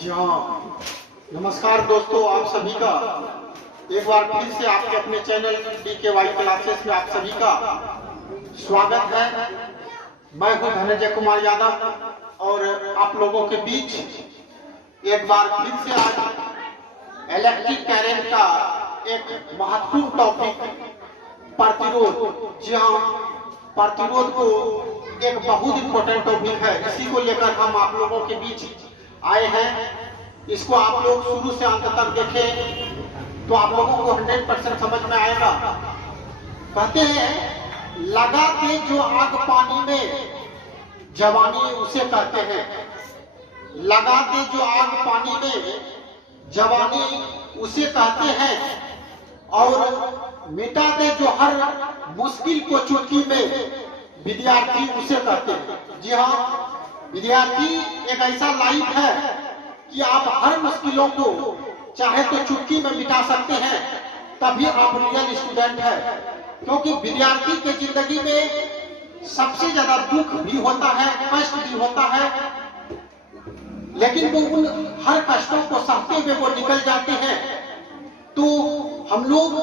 जी हाँ, नमस्कार दोस्तों, आप सभी का एक बार फिर से आपके अपने चैनल DKY क्लासेस में आप सभी का स्वागत है। मैं हूं धनंजय कुमार यादव और आप लोगों के बीच एक बार फिर से आज इलेक्ट्रिक करंट का एक महत्वपूर्ण टॉपिक प्रतिरोध। जी हाँ, प्रतिरोध को एक बहुत इंपॉर्टेंट टॉपिक है, इसी को लेकर हम आप लोगों के बीच आए हैं। इसको आप लोग शुरू से अंत तक देखें तो आप लोगों को 100% समझ में आएगा। कहते हैं लगा के जो आग पानी में जवानी उसे कहते हैं। लगा के जो आग पानी में जवानी उसे कहते हैं और मिटा दे जो हर मुश्किल को चुटकी में विद्यार्थी उसे कहते हैं। जी हाँ, विद्यार्थी एक ऐसा लाइफ है कि आप हर मुश्किलों को चाहे तो चुटकी में मिटा सकते हैं, तभी आप रियल स्टूडेंट है। क्योंकि विद्यार्थी के जिंदगी में सबसे ज्यादा दुख भी होता है, कष्ट भी होता है, लेकिन वो उन हर कष्टों को सहते हुए वो निकल जाते हैं। तो हम लोग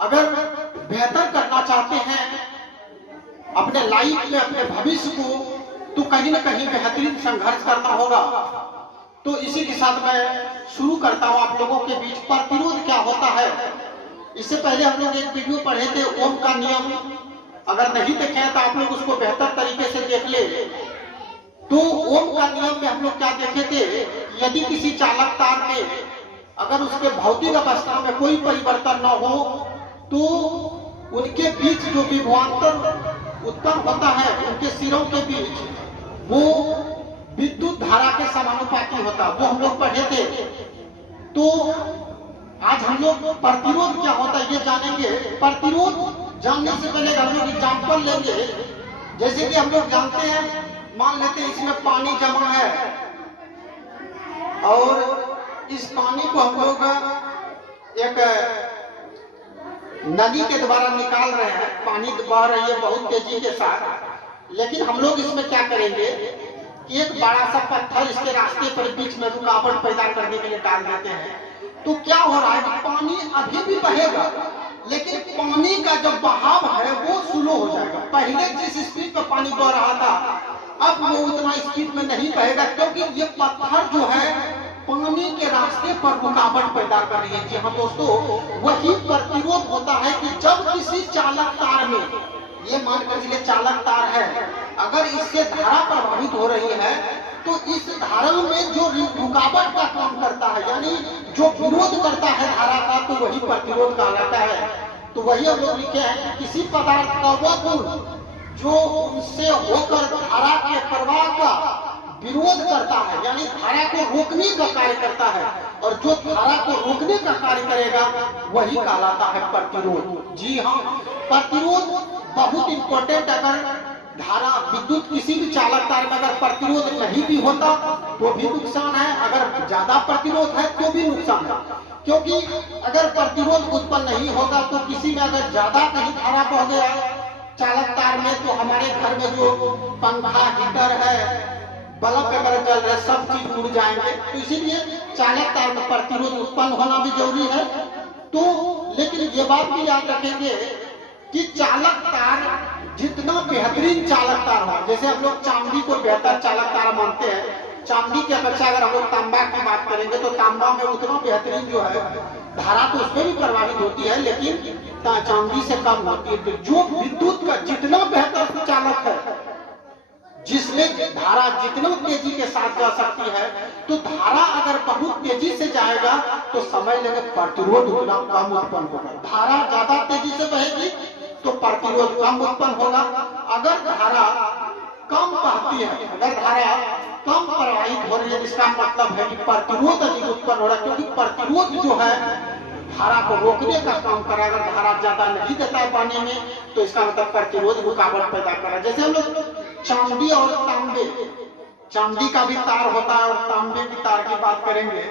अगर बेहतर करना चाहते हैं अपने लाइफ में, अपने भविष्य को, तो कहीं ना कहीं बेहतरीन संघर्ष करना होगा। तो इसी के साथ मैं शुरू करता हूं आप लोगों के बीच प्रतिरोध क्या होता है। इससे पहले हम लोग एक वीडियो पढ़े थे ओम का नियम, अगर नहीं देखे तो आप लोग उसको बेहतर तरीके से देख ले। तो ओम का नियम में हम लोग क्या देखे थे, यदि किसी चालक तार में अगर उसके भौतिक अवस्था में कोई परिवर्तन न हो तो उनके बीच जो विभवांतर उत्पन्न होता है, उनके सिरों के बीच, वो विद्युत धारा के समानुपाती होता, वो हम लोग पढ़े थे। तो आज हम लोग प्रतिरोध क्या होता है ये जानेंगे। प्रतिरोध जानने से पहले हम लोग एग्जाम्पल लेंगे। जैसे कि हम लोग जानते हैं, मान लेते हैं इसमें पानी जमा है और इस पानी को हम लोग एक नदी के द्वारा निकाल रहे हैं, पानी बह रही है बहुत तेजी के साथ, लेकिन हम लोग इसमें क्या करेंगे कि एक बड़ा सा पत्थर इसके रास्ते पर बीच में रुकावट पैदा करने के लिए डाल देते हैं। तो क्या हो रहा है कि पानी अभी भी बहेगा, लेकिन पानी का जो बहाव है वो स्लो हो जाएगा। पहले जिस स्पीड पर पानी बह रहा था, अब वो उतना स्पीड में नहीं बहेगा, क्योंकि ये पत्थर जो है पानी के रास्ते पर रुकावट पैदा कर रही है। जी हाँ दोस्तों, वही प्रतिरोध होता है कि जब किसी चालक तार में, ये मानकर चलिए चालक तार है, अगर इससे धारा प्रभावित हो रही है तो इस धारा में जो रुकावट का काम करता है, यानी जो विरोध करता है धारा का, तो वही प्रतिरोध कहलाता है। तो वही हम लोग लिखे हैं कि किसी पदार्थ का वह गुण जो उनसे होकर धारा के प्रवाह का विरोध करता है, यानी धारा को रोकने का कार्य करता है, और जो धारा को रोकने का कार्य करेगा वही कहलाता है प्रतिरोध। जी हाँ, प्रतिरोध बहुत इंपॉर्टेंट। अगर धारा विद्युत किसी भी चालक तार में अगर प्रतिरोध नहीं भी होता तो भी नुकसान है, अगर ज्यादा प्रतिरोध है तो भी नुकसान है। क्योंकि अगर प्रतिरोध उत्पन्न नहीं होगा तो किसी में अगर ज्यादा कहीं धारा बह गया चालक तार में, तो हमारे घर में जो पंखा, हीटर है, बल्ब वगैरह जल रहे, सब चीज उड़ जाएंगे। तो इसीलिए चालक तार में प्रतिरोध उत्पन्न होना भी जरूरी है। तो लेकिन ये बात भी याद रखेंगे कि चालक तार जितना बेहतरीन चालक तार हो, जैसे हम लोग चांदी को बेहतर चालक तार मानते हैं, चांदी की अपेक्षा अगर हम लोग तांबा की बात करेंगे तो तांबा में उतना बेहतरीन जो है धारा तो उसमें भी प्रभावित होती है, लेकिन चांदी से कम होती है। तो जो विद्युत का जितना बेहतर चालक है, जिसमें धारा जितना तेजी के साथ जा सकती है, तो धारा अगर बहुत तेजी से जाएगा तो समय लगे प्रतिरोध उतना कम उत्पन्न होगा। धारा ज्यादा तेजी से बहेगी तो प्रतिरोध कम उत्पन्न होगा। अगर धारा कम बहती है, अगर धारा कम प्रवाहित हो रही है, इसका मतलब है कि प्रतिरोध अधिक उत्पन्न हो रहा है, क्योंकि प्रतिरोध जो है धारा को रोकने का काम कर रहा है। अगर धारा ज्यादा नहीं देता है पानी में तो इसका मतलब प्रतिरोध रुकावट पैदा कर रहा है। जैसे हम लोग चांदी और तांबे, चांदी का भी तार होता है और तांबे की तार की बात करेंगे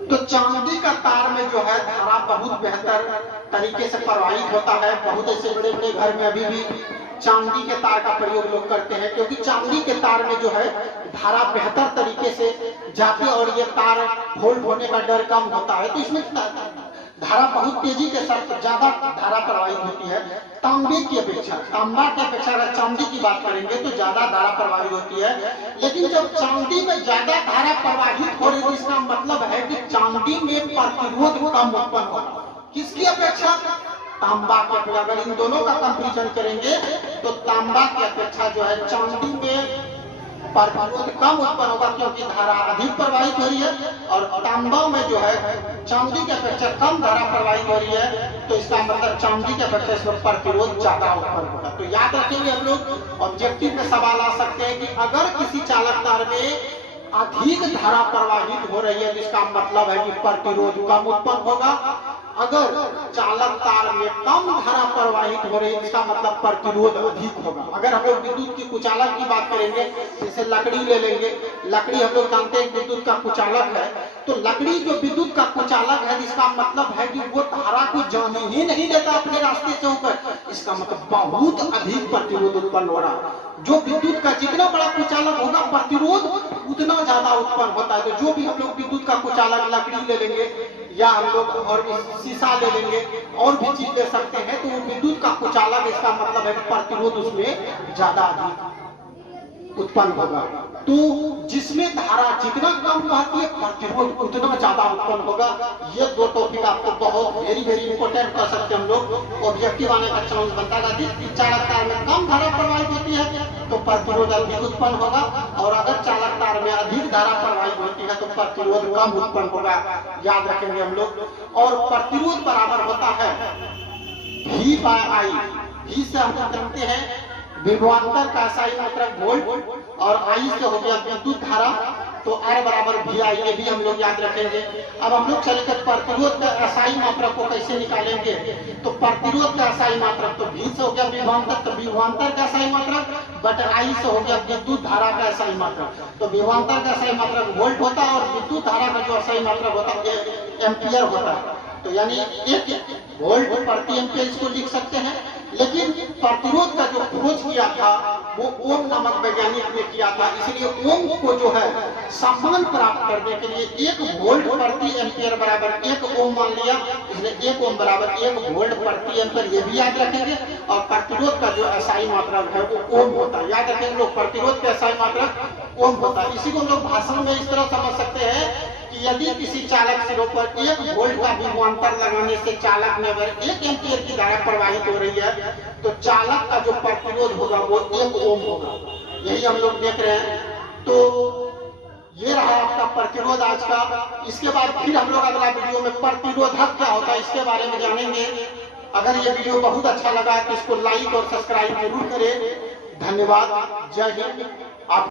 तो चांदी का तार में जो है धारा बहुत बेहतर तरीके से प्रवाहित होता है। बहुत ऐसे बड़े बड़े घर में अभी भी चांदी के तार का प्रयोग लोग करते हैं, क्योंकि चांदी के तार में जो है धारा बेहतर तरीके से जाती है और ये तार फोल्ड होने का डर कम होता है। तो इसमें धारा बहुत तेजी के साथ ज्यादा धारा प्रवाहित होती है। तांबे की अपेक्षा, तांबा की अपेक्षा अगर चांदी की बात करेंगे तो ज्यादा धारा प्रवाहित होती है। लेकिन जब चांदी में ज्यादा धारा प्रवाहित हो रही है, इसका मतलब है कि चांदी में प्रतिरोध कम उत्पन्न होगा। किसकी अपेक्षा? तांबा की अपेक्षा। अगर इन दोनों का कंपैरिजन करेंगे तो तांबा की अपेक्षा जो है चांदी में प्रतिरोध कम उत्पन्न होगा, क्योंकि धारा अधिक प्रवाहित हो रही है। और तांबा में जो है चांदी की अपेक्षा कम धारा प्रवाहित हो रही है, तो इसका मतलब चांदी की अपेक्षा इसमें प्रतिरोध ज्यादा उत्पन्न होगा। तो याद रखेंगे हम लोग, ऑब्जेक्टिव में सवाल आ सकते हैं कि अगर किसी चालक तार में अधिक धारा प्रवाहित हो रही है, जिसका मतलब है कि प्रतिरोध कम उत्पन्न होगा। अगर चालक तार में कम धारा प्रवाहित हो रही है, इसका मतलब प्रतिरोध अधिक होगा। अगर हम लोग विद्युत की कुचालक की बात करेंगे, जैसे लकड़ी ले लेंगे, लकड़ी हम लोग जानते हैं विद्युत का कुचालक है। तो लकड़ी जो विद्युत का कुचालक है, इसका मतलब है कि वो धारा को जाने ही नहीं देता अपने रास्ते से होकर। इसका मतलब बहुत अधिक प्रतिरोध उत्पन्न हो रहा है। जो विद्युत का जितना बड़ा कुचालक होगा, प्रतिरोध उतना ज्यादा उत्पन्न होता है। तो जो भी हम लोग विद्युत का कुचालक लकड़ी ले लेंगे या हम लोग और शीशा ले लेंगे और भी चीज ले सकते हैं, तो वो विद्युत का कुचालक, इसका मतलब है प्रतिरोध उसमें ज्यादा अधिक उत्पन्न होगा। तो जिसमें धारा जितना कम रहती है, प्रतिरोध उतना ज्यादा उत्पन्न होगा। ये दो टॉपिक आपको बहुत वेरी इंपॉर्टेंट कर सकते हैं हम लोग। ऑब्जेक्टिव आने का चांस बनता है कि चालक तार में कम धारा प्रवाहित होती है तो प्रतिरोध अधिक उत्पन्न होगा, और अगर चालक तार में अधिक धारा प्रवाहित होती है तो प्रतिरोध कम उत्पन्न होगा। याद रखेंगे हम लोग। और प्रतिरोध बराबर होता है V/I। V से हम जानते हैं विभवांतर का SI मात्रक वोल्ट, और I से हो गया विद्युत धारा, तो R बराबर VI। ये भी हम लोग याद रखेंगे। अब हम लोग चलेंगे प्रतिरोध का SI मात्रक को कैसे निकालेंगे। तो प्रतिरोध का SI मात्रक, तो V से हो गया विभवांतर, तो विभवांतर का SI मात्रक बट I से हो गया विद्युत धारा का SI मात्रक। तो विभवांतर का SI मात्रक वोल्ट होता है और विद्युत धारा का जो SI मात्रक होता है एम्पियर होता है। तो यानी 1 वोल्ट प्रति एम्पियर इसको लिख सकते हैं। लेकिन प्रतिरोध का जो खोज किया था वो ओम नामक वैज्ञानिक ने किया था, इसलिए ओम को जो है सम्मान प्राप्त करने के लिए 1 वोल्ट प्रति एम्पियर बराबर 1 ओम मान लिया, इसलिए 1 ओम बराबर 1 वोल्ट प्रति एम्पियर, ये भी याद रखेंगे। और प्रतिरोध का जो SI मात्रक है वो ओम होता है। याद रखेंगे लोग, प्रतिरोध का SI मात्रक ओम होता है। इसी को हम लोग भाषण में इस तरह समझ सकते हैं कि यदि किसी चालक सिरों पर 1 वोल्ट का विभवांतर लगाने से चालक में अगर 1 एम्पियर की धारा प्रवाहित हो रही है, तो चालक का जो प्रतिरोध होगा वो 1 ओम होगा। यही हम लोग देख रहे हैं। तो ये रहा आपका प्रतिरोध आज का। इसके बाद फिर हम लोग अगला वीडियो में प्रतिरोधक क्या होता है इसके बारे में जानेंगे। अगर ये वीडियो बहुत अच्छा लगा तो इसको लाइक और सब्सक्राइब जरूर करें। धन्यवाद। जय हिंद।